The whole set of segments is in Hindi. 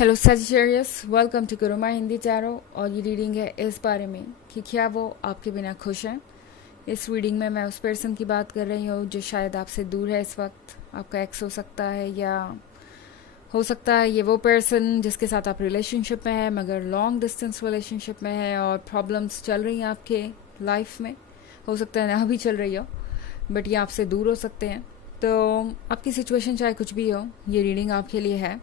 Hello Sagittarius, welcome to Guruma Hindi tarot. और ये रीडिंग है इस बारे में कि क्या वो आपके बिना खुश हैं। इस रीडिंग में मैं उस पर्सन की बात कर रही हूँ जो शायद आपसे दूर है इस वक्त। आपका एक्स हो सकता है या हो सकता है ये वो पर्सन जिसके साथ आप रिलेशनशिप में है मगर लॉन्ग डिस्टेंस रिलेशनशिप में है और प्रॉब्लम्स चल रही हैं आपके लाइफ में। हो सकता है ना भी चल रही हो, बट ये आपसे दूर हो सकते हैं। तो आपकी सिचुएशन चाहे कुछ भी हो, ये रीडिंग आपके लिए है।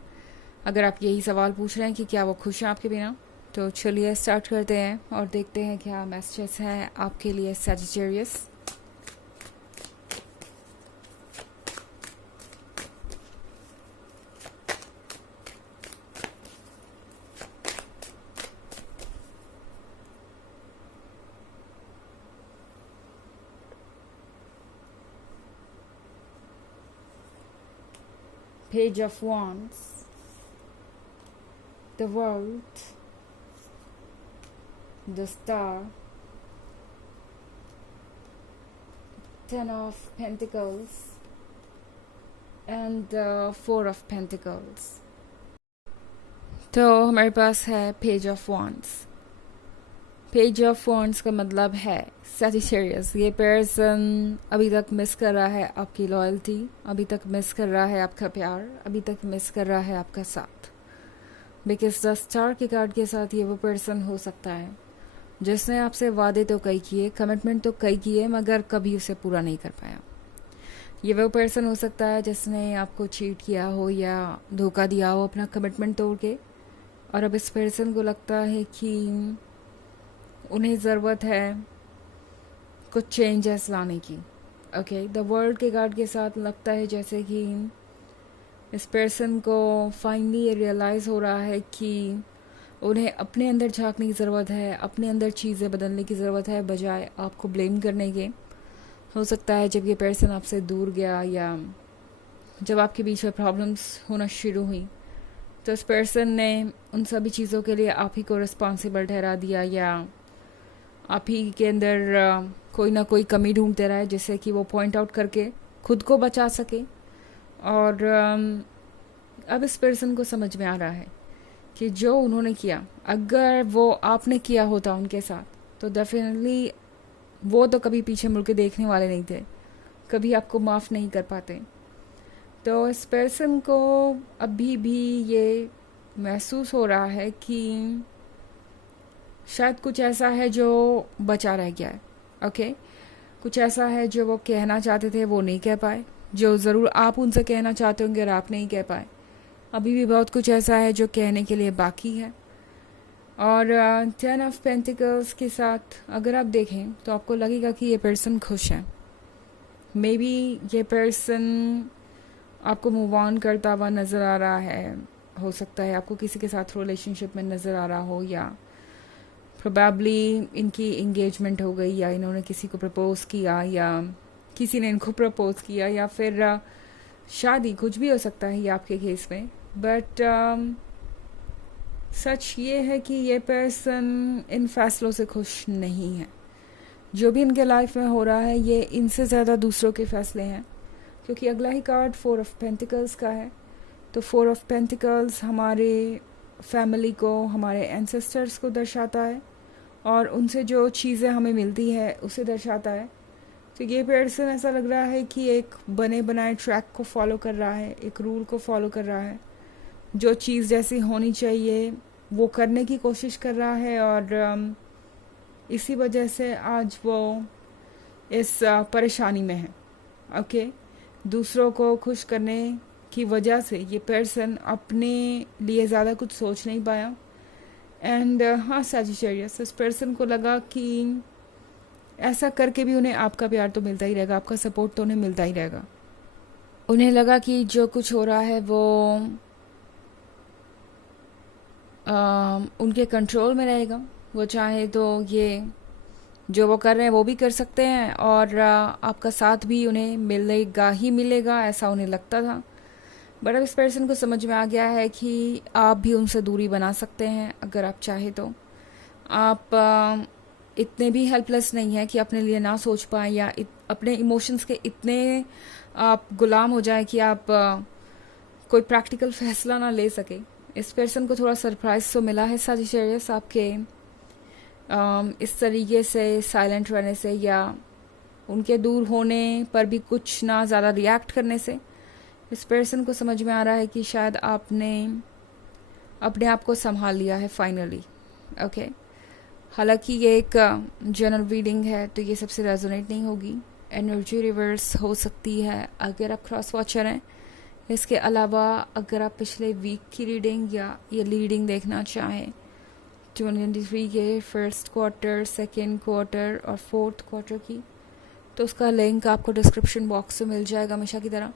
अगर आप यही सवाल पूछ रहे हैं कि क्या वो खुश हैं आपके बिना, तो चलिए स्टार्ट करते हैं और देखते हैं क्या मैसेजेस हैं आपके लिए Sagittarius. Page of Wands, the World, the Star, Ten of Pentacles and the Four of Pentacles। तो हमारे पास है page of wands. Page of wands का मतलब है सजिटेरियस, ये पर्सन अभी तक मिस कर रहा है आपकी लॉयल्टी, अभी तक मिस कर रहा है आपका प्यार, अभी तक मिस कर रहा है आपका साथ। बिकॉज द स्टार के कार्ड के साथ ये वो पर्सन हो सकता है जिसने आपसे वादे तो कई किए, कमिटमेंट तो कई किए, मगर कभी उसे पूरा नहीं कर पाया। ये वो पर्सन हो सकता है जिसने आपको चीट किया हो या धोखा दिया हो अपना कमिटमेंट तोड़ के, और अब इस पर्सन को लगता है कि उन्हें ज़रूरत है कुछ चेंजेस लाने की। ओके, द वर्ल्ड के कार्ड के साथ लगता है जैसे कि इस पर्सन को फाइनली ये रियलाइज़ हो रहा है कि उन्हें अपने अंदर झांकने की ज़रूरत है, अपने अंदर चीज़ें बदलने की ज़रूरत है बजाय आपको ब्लेम करने के। हो सकता है जब ये पर्सन आपसे दूर गया या जब आपके बीच में प्रॉब्लम्स होना शुरू हुई तो इस पर्सन ने उन सभी चीज़ों के लिए आप ही को रिस्पॉन्सिबल ठहरा दिया या आप ही के अंदर कोई ना कोई कमी ढूंढते रहा है जिससे कि वो पॉइंट आउट करके खुद को बचा सके। और अब इस पर्सन को समझ में आ रहा है कि जो उन्होंने किया, अगर वो आपने किया होता उनके साथ तो डेफिनेटली वो तो कभी पीछे मुड़ के देखने वाले नहीं थे, कभी आपको माफ़ नहीं कर पाते। तो इस पर्सन को अभी भी ये महसूस हो रहा है कि शायद कुछ ऐसा है जो बचा रह गया है। ओके, कुछ ऐसा है जो वो कहना चाहते थे वो नहीं कह पाए, जो ज़रूर आप उनसे कहना चाहते होंगे और आप नहीं कह पाए। अभी भी बहुत कुछ ऐसा है जो कहने के लिए बाकी है। और 10 ऑफ पेंटिकल्स के साथ अगर आप देखें तो आपको लगेगा कि ये पर्सन खुश है। मे बी ये पर्सन आपको मूव ऑन करता हुआ नज़र आ रहा है। हो सकता है आपको किसी के साथ रिलेशनशिप में नज़र आ रहा हो, या प्रोबेबली इनकी इंगेजमेंट हो गई, या इन्होंने किसी को प्रपोज किया, या किसी ने इनको प्रपोज किया, या फिर शादी, कुछ भी हो सकता है ये आपके केस में। बट सच ये है कि ये पर्सन इन फैसलों से खुश नहीं है। जो भी इनके लाइफ में हो रहा है ये इनसे ज़्यादा दूसरों के फैसले हैं, क्योंकि अगला ही कार्ड 4 ऑफ पेंटिकल्स का है। तो 4 ऑफ पेंटिकल्स हमारे फैमिली को, हमारे एंसेस्टर्स को दर्शाता है और उनसे जो चीज़ें हमें मिलती है उसे दर्शाता है। तो ये पर्सन ऐसा लग रहा है कि एक बने बनाए ट्रैक को फॉलो कर रहा है, एक रूल को फॉलो कर रहा है, जो चीज़ जैसी होनी चाहिए वो करने की कोशिश कर रहा है। और इसी वजह से आज वो इस परेशानी में है। ओके, दूसरों को खुश करने की वजह से ये पर्सन अपने लिए ज़्यादा कुछ सोच नहीं पाया। एंड हाँ सजिटेरियस, इस पर्सन को लगा कि ऐसा करके भी उन्हें आपका प्यार तो मिलता ही रहेगा, आपका सपोर्ट तो उन्हें मिलता ही रहेगा। उन्हें लगा कि जो कुछ हो रहा है वो उनके कंट्रोल में रहेगा। वो चाहे तो ये जो वो कर रहे हैं वो भी कर सकते हैं और आपका साथ भी उन्हें मिलेगा ही मिलेगा, ऐसा उन्हें लगता था। बट अब इस पर्सन को समझ में आ गया है कि आप भी उनसे दूरी बना सकते हैं अगर आप चाहे तो। आप इतने भी हेल्पलेस नहीं है कि अपने लिए ना सोच पाएँ या अपने इमोशंस के इतने आप गुलाम हो जाए कि आप कोई प्रैक्टिकल फैसला ना ले सके। इस पर्सन को थोड़ा सरप्राइज तो मिला है सजिटेरियस आपके इस तरीके से साइलेंट रहने से, या उनके दूर होने पर भी कुछ ना ज़्यादा रिएक्ट करने से। इस पर्सन को समझ में आ रहा है कि शायद आपने अपने आप को संभाल लिया है फाइनली। ओके, हालांकि ये एक जनरल रीडिंग है तो ये सबसे रेजोनेट नहीं होगी, एनर्जी रिवर्स हो सकती है अगर आप क्रॉस वॉचर हैं। इसके अलावा अगर आप पिछले वीक की रीडिंग या ये रीडिंग देखना चाहें 2023 के फर्स्ट क्वार्टर, सेकेंड क्वार्टर और फोर्थ क्वार्टर की, तो उसका लिंक आपको डिस्क्रिप्शन बॉक्स में मिल जाएगा हमेशा की तरह।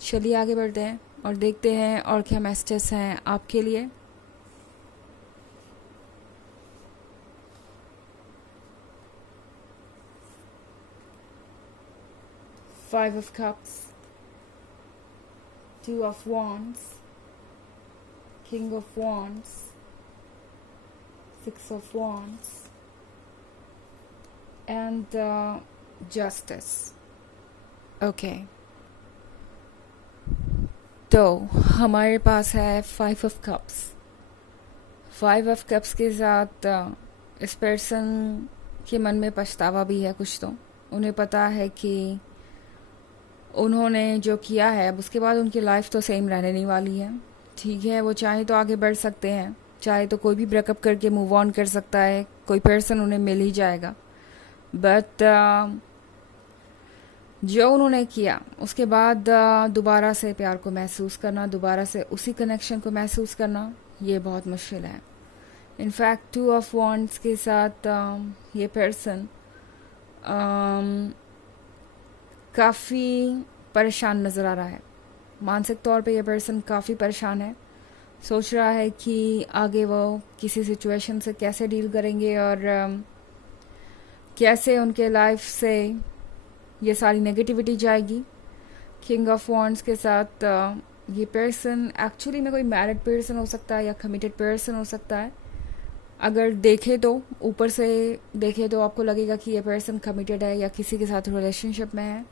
चलिए आगे बढ़ते हैं और देखते हैं और क्या मैसेजेस हैं आपके लिए। Five of Cups, Two of Wands, King of Wands, Six of Wands and Justice. Okay. तो हमारे पास है five of cups. Five of cups के साथ इस पर्सन के मन में पछतावा भी है कुछ। तो उन्हें पता है कि उन्होंने जो किया है अब उसके बाद उनकी लाइफ तो सेम रहने नहीं वाली है। ठीक है, वो चाहे तो आगे बढ़ सकते हैं, चाहे तो कोई भी ब्रेकअप करके मूव ऑन कर सकता है, कोई पर्सन उन्हें मिल ही जाएगा। बट जो उन्होंने किया उसके बाद दोबारा से प्यार को महसूस करना, दोबारा से उसी कनेक्शन को महसूस करना, ये बहुत मुश्किल है। इनफैक्ट टू ऑफ वॉन्ड्स के साथ ये पर्सन काफ़ी परेशान नज़र आ रहा है। मानसिक तौर पे ये पर्सन काफ़ी परेशान है, सोच रहा है कि आगे वो किसी सिचुएशन से कैसे डील करेंगे और कैसे उनके लाइफ से ये सारी नेगेटिविटी जाएगी। किंग ऑफ वॉन्ड्स के साथ ये पर्सन एक्चुअली में कोई मैरिड पर्सन हो सकता है या कमिटेड पर्सन हो सकता है। अगर देखे तो ऊपर से देखे तो आपको लगेगा कि ये पर्सन कमिटेड है या किसी के साथ रिलेशनशिप में है,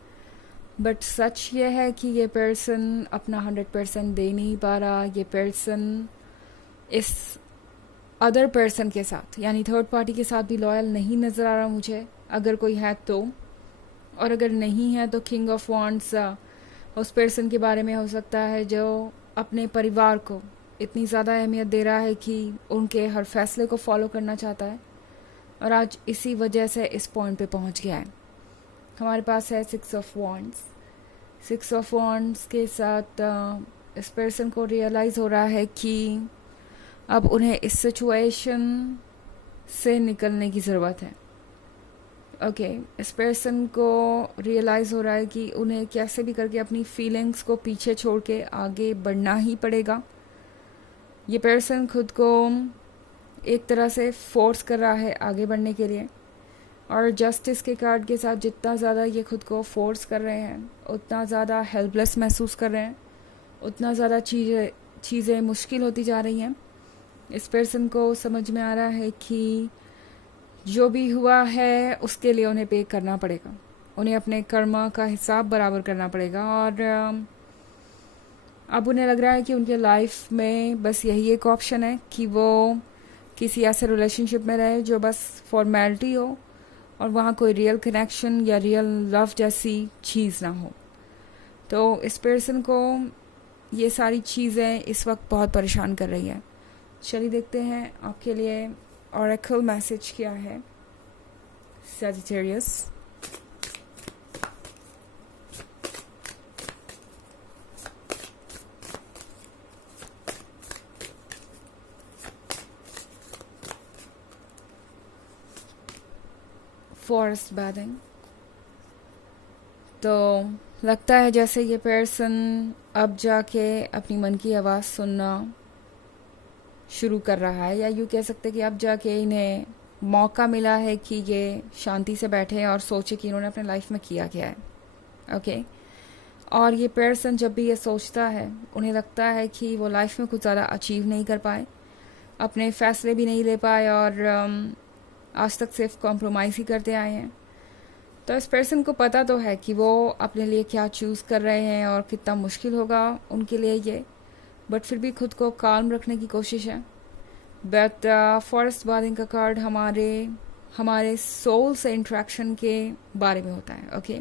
बट सच ये है कि ये पर्सन अपना 100% दे नहीं पा रहा। ये पर्सन इस अदर पर्सन के साथ यानी थर्ड पार्टी के साथ भी लॉयल नहीं नज़र आ रहा मुझे, अगर कोई है तो। और अगर नहीं है तो किंग ऑफ वॉन्ड्स उस पर्सन के बारे में हो सकता है जो अपने परिवार को इतनी ज़्यादा अहमियत दे रहा है कि उनके हर फैसले को फॉलो करना चाहता है और आज इसी वजह से इस पॉइंट पे पहुंच गया है। हमारे पास है six of wands. Six of wands के साथ इस पर्सन को रियलाइज़ हो रहा है कि अब उन्हें इस सिचुएशन से निकलने की ज़रूरत है। ओके, इस पर्सन को रियलाइज़ हो रहा है कि उन्हें कैसे भी करके अपनी फीलिंग्स को पीछे छोड़ के आगे बढ़ना ही पड़ेगा। ये पर्सन खुद को एक तरह से फोर्स कर रहा है आगे बढ़ने के लिए, और जस्टिस के कार्ड के साथ जितना ज़्यादा ये खुद को फोर्स कर रहे हैं उतना ज़्यादा हेल्पलेस महसूस कर रहे हैं, उतना ज़्यादा चीज़ें मुश्किल होती जा रही हैं। इस पर्सन को समझ में आ रहा है कि जो भी हुआ है उसके लिए उन्हें पे करना पड़ेगा, उन्हें अपने कर्मा का हिसाब बराबर करना पड़ेगा। और अब उन्हें लग रहा है कि उनके लाइफ में बस यही एक ऑप्शन है कि वो किसी ऐसे रिलेशनशिप में रहे जो बस फॉर्मेलिटी हो और वहाँ कोई रियल कनेक्शन या रियल लव जैसी चीज़ ना हो। तो इस पर्सन को ये सारी चीज़ें इस वक्त बहुत परेशान कर रही है। चलिए देखते हैं आपके लिए ऑरेकल मैसेज क्या है सजिटेरियस। Forest bathing. तो लगता है जैसे ये पर्सन अब जाके अपनी मन की आवाज़ सुनना शुरू कर रहा है, या यूँ कह सकते हैं कि अब जाके इन्हें मौका मिला है कि ये शांति से बैठे और सोचे कि इन्होंने अपने लाइफ में किया क्या है। ओके, और ये पर्सन जब भी ये सोचता है उन्हें लगता है कि वो लाइफ में कुछ ज़्यादा अचीव नहीं कर पाए, अपने फैसले भी नहीं ले पाए और आज तक सिर्फ कॉम्प्रोमाइज़ ही करते आए हैं। तो इस पर्सन को पता तो है कि वो अपने लिए क्या चूज़ कर रहे हैं और कितना मुश्किल होगा उनके लिए ये, बट फिर भी खुद को काम रखने की कोशिश है। बट फॉरेस्ट बाथिंग का कार्ड हमारे सोल से इंट्रैक्शन के बारे में होता है। ओके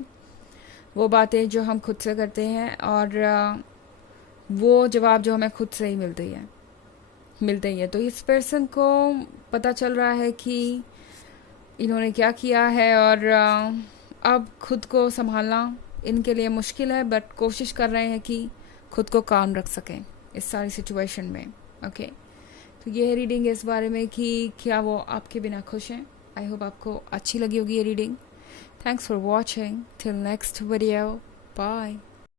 वो बातें जो हम खुद से करते हैं और वो जवाब जो हमें खुद से ही मिलते ही है। तो इस पर्सन को पता चल रहा है कि इन्होंने क्या किया है और अब खुद को संभालना इनके लिए मुश्किल है, बट कोशिश कर रहे हैं कि खुद को काम रख सकें इस सारी सिचुएशन में। ओके तो ये है रीडिंग इस बारे में कि क्या वो आपके बिना खुश हैं। आई होप आपको अच्छी लगी होगी ये reading. Thanks for watching, till next video, bye.